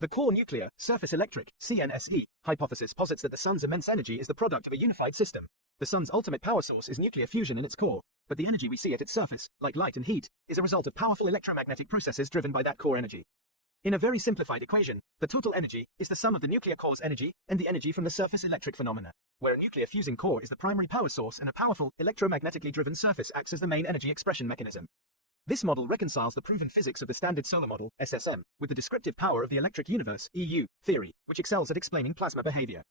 The core nuclear, surface electric, CNSE, hypothesis posits that the sun's immense energy is the product of a unified system. The sun's ultimate power source is nuclear fusion in its core, but the energy we see at its surface, like light and heat, is a result of powerful electromagnetic processes driven by that core energy. In a very simplified equation, the total energy is the sum of the nuclear core's energy and the energy from the surface electric phenomena, where a nuclear fusing core is the primary power source and a powerful, electromagnetically driven surface acts as the main energy expression mechanism. This model reconciles the proven physics of the standard solar model, SSM, with the descriptive power of the electric universe, EU, theory, which excels at explaining plasma behavior.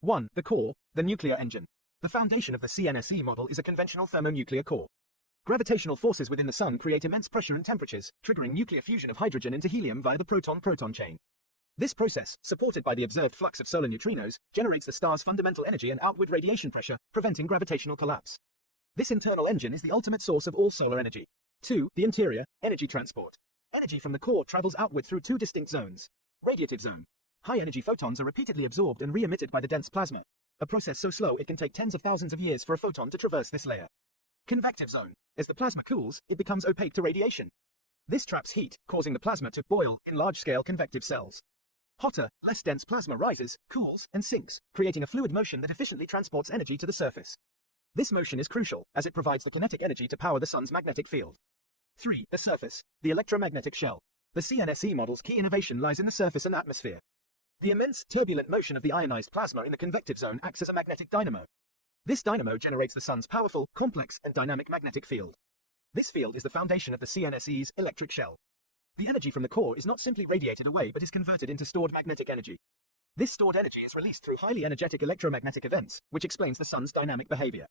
1. The core, the nuclear engine. The foundation of the CNSE model is a conventional thermonuclear core. Gravitational forces within the sun create immense pressure and temperatures, triggering nuclear fusion of hydrogen into helium via the proton-proton chain. This process, supported by the observed flux of solar neutrinos, generates the star's fundamental energy and outward radiation pressure, preventing gravitational collapse. This internal engine is the ultimate source of all solar energy. 2. The interior, energy transport. Energy from the core travels outward through two distinct zones. Radiative zone. High-energy photons are repeatedly absorbed and re-emitted by the dense plasma, a process so slow it can take tens of thousands of years for a photon to traverse this layer. Convective zone. As the plasma cools, it becomes opaque to radiation. This traps heat, causing the plasma to boil in large-scale convective cells. Hotter, less dense plasma rises, cools, and sinks, creating a fluid motion that efficiently transports energy to the surface. This motion is crucial, as it provides the kinetic energy to power the sun's magnetic field. 3. The surface, the electromagnetic shell. The CNSE model's key innovation lies in the surface and atmosphere. The immense, turbulent motion of the ionized plasma in the convective zone acts as a magnetic dynamo. This dynamo generates the sun's powerful, complex, and dynamic magnetic field. This field is the foundation of the CNSE's electric shell. The energy from the core is not simply radiated away but is converted into stored magnetic energy. This stored energy is released through highly energetic electromagnetic events, which explains the sun's dynamic behavior.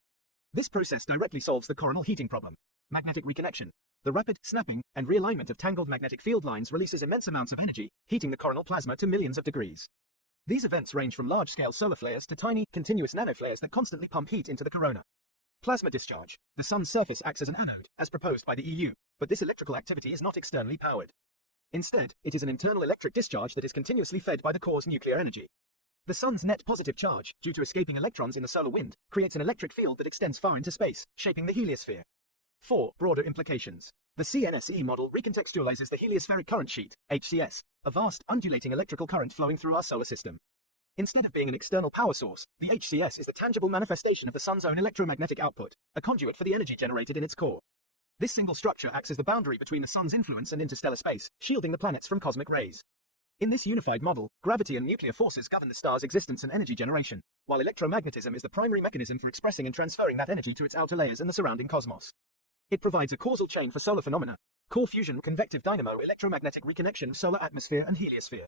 This process directly solves the coronal heating problem. Magnetic reconnection. The rapid snapping and realignment of tangled magnetic field lines releases immense amounts of energy, heating the coronal plasma to millions of degrees. These events range from large-scale solar flares to tiny, continuous nanoflares that constantly pump heat into the corona. Plasma discharge. The sun's surface acts as an anode, as proposed by the EU, but this electrical activity is not externally powered. Instead, it is an internal electric discharge that is continuously fed by the core's nuclear energy. The sun's net positive charge, due to escaping electrons in the solar wind, creates an electric field that extends far into space, shaping the heliosphere. 4. Broader implications. The CNSE model recontextualizes the heliospheric current sheet, HCS, a vast, undulating electrical current flowing through our solar system. Instead of being an external power source, the HCS is the tangible manifestation of the sun's own electromagnetic output, a conduit for the energy generated in its core. This single structure acts as the boundary between the sun's influence and interstellar space, shielding the planets from cosmic rays. In this unified model, gravity and nuclear forces govern the star's existence and energy generation, while electromagnetism is the primary mechanism for expressing and transferring that energy to its outer layers and the surrounding cosmos. It provides a causal chain for solar phenomena, core fusion, convective dynamo, electromagnetic reconnection, solar atmosphere, and heliosphere.